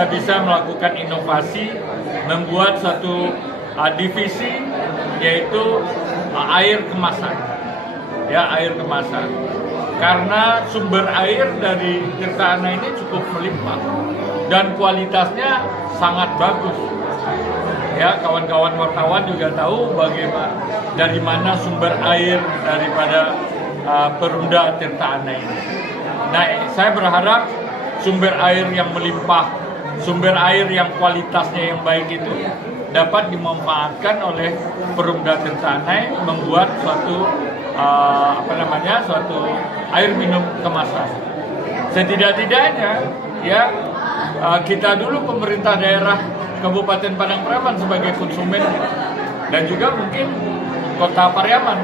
kita bisa melakukan inovasi, membuat satu divisi yaitu air kemasan. Ya, air kemasan. Karena sumber air dari Tirta Anai ini cukup melimpah dan kualitasnya sangat bagus. Ya, kawan-kawan wartawan juga tahu bagaimana dari mana sumber air daripada Perumda Tirta Anai ini. Nah, saya berharap sumber air yang melimpah, sumber air yang kualitasnya yang baik itu dapat dimanfaatkan oleh Perumda Tirta Anai membuat suatu suatu air minum kemasan. Setidak-tidaknya ya kita dulu pemerintah daerah Kabupaten Padang Pariaman sebagai konsumen dan juga mungkin Kota Pariaman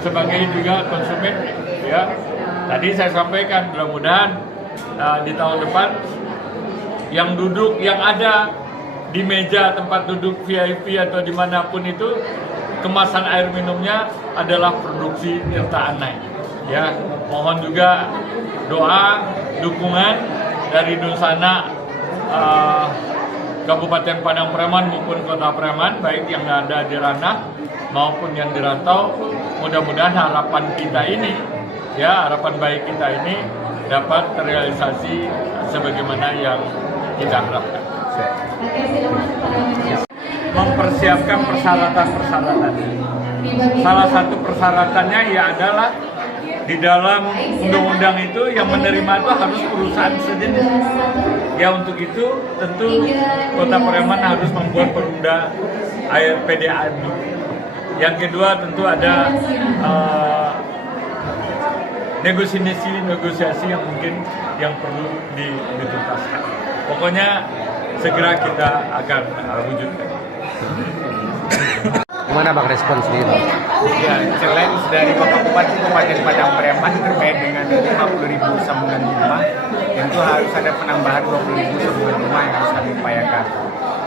sebagai juga konsumen ya. Tadi saya sampaikan mudah-mudahan di tahun depan yang ada di meja tempat duduk VIP atau dimanapun itu kemasan air minumnya adalah produksi Tirta Anai. Ya, mohon juga doa, dukungan dari Dunsana Kabupaten Padang Pariaman maupun Kota Pariaman, baik yang ada di ranah maupun yang di rantau. Mudah-mudahan harapan kita ini, ya harapan baik kita ini dapat terrealisasi sebagaimana yang kita harapkan. Mempersiapkan persyaratan-persyaratan. Salah satu persyaratannya ya adalah di dalam undang-undang itu yang menerima itu harus perusahaan sejenis. Ya, untuk itu tentu Kota Pariaman harus membuat perumda air PDAM. Yang kedua tentu ada negosiasi yang mungkin yang perlu dituntaskan. Pokoknya segera kita akan wujudkan. Gimana Bang respons ini? Ya, selain dari Bapak Bupati Kabupaten Padang Pariaman terkait dengan 50.000 sambungan rumah, tentu harus ada penambahan 20.000 sambungan rumah yang harus kami upayakan.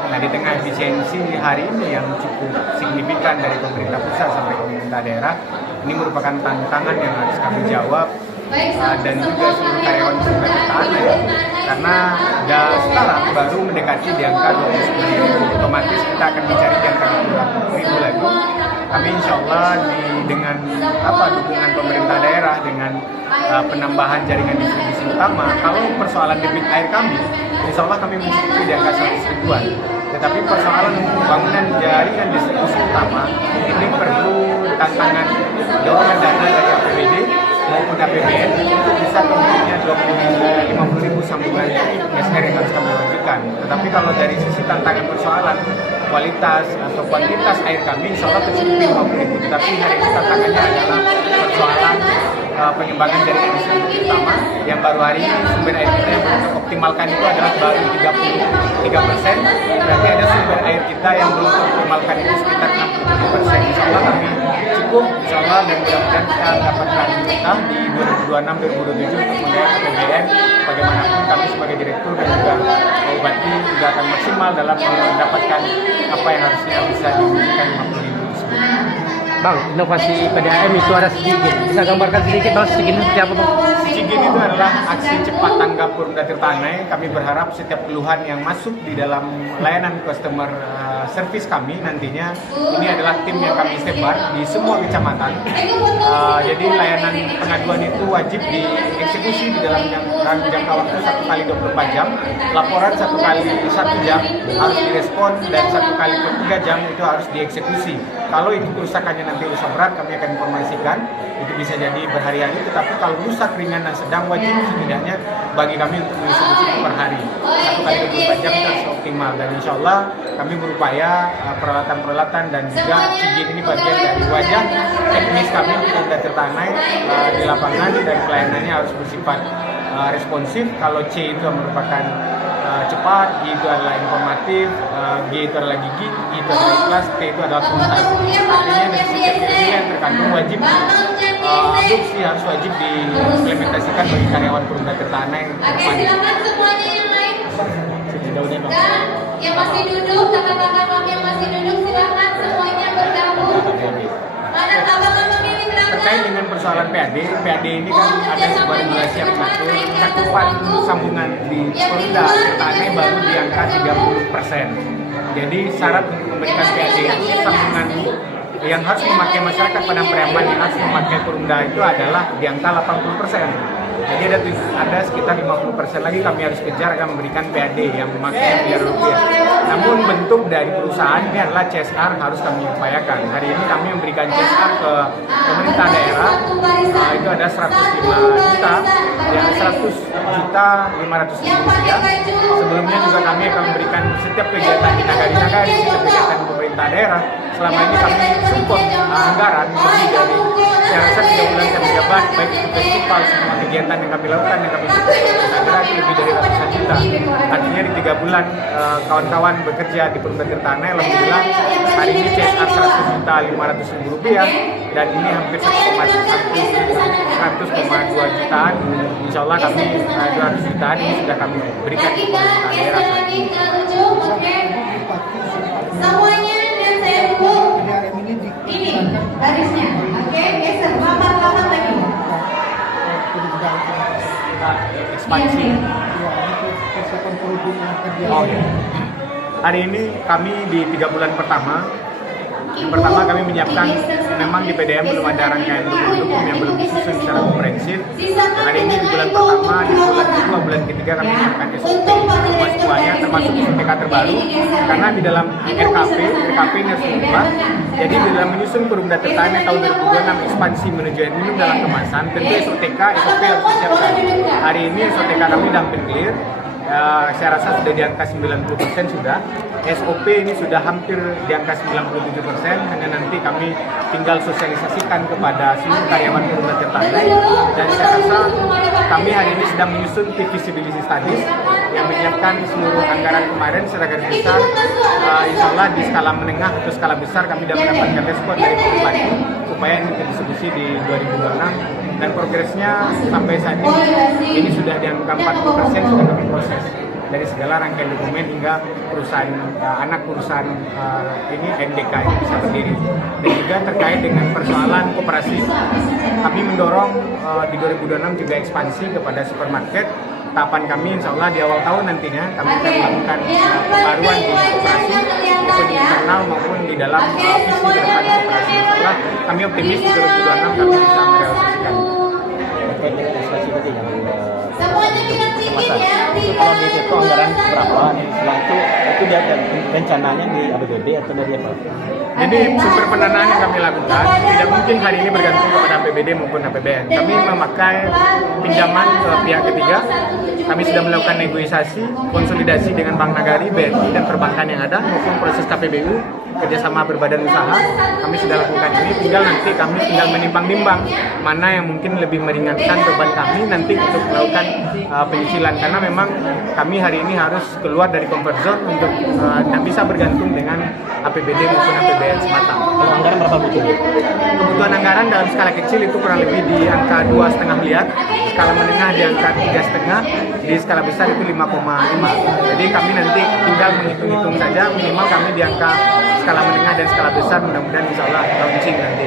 Nah, di tengah efisiensi hari ini yang cukup signifikan dari pemerintah pusat sampai pemerintah daerah, ini merupakan tantangan yang harus kami jawab dan juga seluruh karyawan Tirta Anai, karena sekarang baru mendekati di angka 29.000, otomatis kita akan mencari di angka 20.000 lagi. Kami insya Allah dengan dukungan pemerintah daerah dengan penambahan jaringan distribusi utama, kalau persoalan debit air kami, insya Allah kami mencukupi di angka 100.000-an. Tetapi persoalan pembangunan jaringan distribusi utama ini perlu tantangan dorongan dana dari APBD maupun APBN untuk bisa tentunya 50.000 sambungan SR yang harus kami wujudkan. Tetapi kalau dari sisi tantangan persoalan kualitas atau kuantitas air kami, insya Allah tercukupi 50.000. Tetapi hari ini tantangannya adalah persoalan pengembangan jaringan distribusi utama yang baru hari ini sumber air kita yang belum optimalkan itu adalah baru 33%. Berarti ada sumber air kita yang belum optimalkan itu sekitar 67%. Insya Allah kami cukup, insya Allah, dan mudah-mudahan kita dapatkan kita di 2026-2027 untuk menggait APBN. Bagaimanapun kami sebagai direktur dan juga Bupati juga akan maksimal dalam mendapatkan apa yang harusnya bisa diberikan 50.000 tersebut. Bang, inovasi PDAM itu ada sedikit. Bisa gambarkan sedikit Bang, sedikit seperti apa Bang? Sigin itu adalah aksi cepat tanggap Perumda Tirta Anai. Kami berharap setiap keluhan yang masuk di dalam layanan customer service kami nantinya ini adalah tim yang kami sebar di semua kecamatan. Jadi layanan pengaduan itu wajib dieksekusi di dalam jangka waktu 1 kali 24 jam. Laporan 1 kali 1 jam harus direspon dan 1 kali per 3 jam itu harus dieksekusi. Kalau itu kerusakannya nanti rusak berat, kami akan informasikan. Itu bisa jadi berhari-hari, tetapi kalau rusak ringan dan sedang, wajib setidaknya bagi kami untuk mengeksekusi per hari 1 kali 24 jam itu harus optimal. Dan insya Allah kami berupaya peralatan-peralatan dan juga Sigin ini bagian dari wajah teknis kami untuk Tirta Anai di lapangan, dan pelayanannya harus bersifat responsif. Kalau C itu merupakan cepat, G itu adalah informatif, G itu adalah gigi, I itu adalah ikhlas, T itu adalah tuntas. Artinya dari sisi ini yang terkandung wajib adopsi, harus wajib diimplementasikan bagi karyawan Perumda Tirta Anai ke depan. Yang masih duduk, kakak-kakak kami yang masih duduk, silakan semuanya bergabung. Mana abang memilih berapa? Terkait dengan persoalan PAD ini kan ada sebuah regulasi yang mengatur cakupan sambungan di Porda Tirta baru di angka 30%. Jadi syarat untuk memberikan PAD itu sambungan yang harus memakai masyarakat Padang Pariaman yang harus memakai Porda itu adalah di angka 80%. Jadi ada sekitar 50% lagi kami harus kejar akan memberikan PAD yang memakai Rp1 miliar. Namun bentuk dari perusahaan ini adalah CSR harus kami upayakan. Hari ini kami memberikan CSR ke pemerintah daerah, itu ada 105 juta, ya 100.500.000 rupiah. Sebelumnya juga kami akan memberikan setiap kegiatan di nagari-nagari, setiap kegiatan pemerintah daerah. Selama ini kami support anggaran lebih dari, saya rasa 3 bulan saya menjabat, baik itu festival, semua kegiatan yang kami lakukan, yang kami support anggaran lebih dari ratusan juta. Artinya di 3 bulan kawan-kawan bekerja di Porda Tirta, alhamdulillah hari ini CSR 100.500.000 rupiah dan ini hampir 100,2 jutaan. Insya Allah kami 200 jutaan ini sudah kami berikan ke pemerintah daerah. Semuanya dan saya dulu ini barisnya, oke, geser lama-lama lagi. Ekspansi. Oh, ya. Hari ini kami di 3 bulan pertama kami menyiapkan, memang di PDM belum ada rangkaian hukum yang belum disusun secara komprehensif. Hari ini di bulan pertama, di bulan kedua, bulan ketiga kami menyiapkan SOP semuanya, termasuk SOTK terbaru, karena di dalam RKP ini harus diubah. Jadi di dalam menyusun Perumda Tirta tahun 2026 ekspansi menuju air minum dalam kemasan, tentu SOTK, SOP harus disiapkan. Hari ini SOTK kami sudah hampir clear. Saya rasa sudah di angka 90% sudah. SOP ini sudah hampir di angka 97%, hanya nanti kami tinggal sosialisasikan kepada seluruh karyawan Perumda Tirta. Dan saya rasa kami hari ini sedang menyusun feasibility studies yang menyiapkan seluruh anggaran kemarin secara garis besar. Insya Allah di skala menengah atau skala besar kami sudah mendapatkan respon dari Bupati supaya ini didistribusi di 2026. Dan progresnya sampai saat ini sudah di angka 40% sudah kami proses dari segala rangkaian dokumen hingga perusahaan anak perusahaan ini MDK ini bisa berdiri. Dan juga terkait dengan persoalan koperasi, kami mendorong di 2026 juga ekspansi kepada supermarket. Tahapan kami insya Allah di awal tahun nantinya kami akan melakukan pembaruan di koperasi maupun di internal maupun di dalam visi ke depan koperasi. Insya Allah kami optimis di 2026 kami bisa merealisasikan. Terkait dengan investasi tadi yang Semuanya bilang sedikit ya. itu kalau itu anggaran berapa? Setelah itu dia rencananya di APBD atau dari apa? Jadi sumber pendanaan yang kami lakukan tidak mungkin hari ini bergantung kepada APBD maupun APBN. Kami memakai pinjaman ke pihak ketiga. Kami sudah melakukan negosiasi, konsolidasi dengan Bank Nagari, BRI, dan perbankan yang ada maupun proses KPBU, kerjasama berbadan usaha. Kami sudah lakukan ini, tinggal nanti kami tinggal menimbang-nimbang mana yang mungkin lebih meringankan beban kami nanti untuk melakukan penyicilan. Karena memang kami hari ini harus keluar dari comfort zone untuk tidak bisa bergantung dengan APBD maupun APBN semata. Kalau anggaran berapa butuhnya? Kebutuhan anggaran dalam skala kecil itu kurang lebih di angka 2,5 miliar, skala menengah di angka 3,5, di skala besar itu 5,5. Jadi kami nanti tinggal menghitung-hitung saja, minimal kami di angka skala menengah dan skala besar, mudah-mudahan insya Allah launching nanti.